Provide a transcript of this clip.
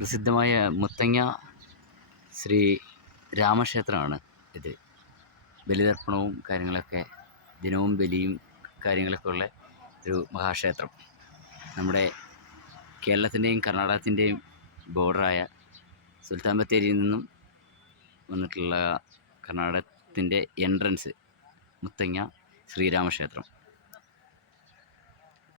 പ്രസിദ്ധമായ മുത്തങ്ങ ശ്രീ രാമക്ഷേത്രമാണ് ഇത്. ബലിതർപ്പണവും കാര്യങ്ങളൊക്കെ ദിനവും ബലിയും കാര്യങ്ങളൊക്കെ ഉള്ള ഒരു മഹാക്ഷേത്രം. നമ്മുടെ കേരളത്തിൻ്റെയും കർണാടകത്തിൻ്റെയും ബോർഡറായ സുൽത്താൻ ബത്തേരിയിൽ നിന്നും വന്നിട്ടുള്ള കർണാടകത്തിൻ്റെ എൻട്രൻസ് മുത്തങ്ങ ശ്രീരാമക്ഷേത്രം.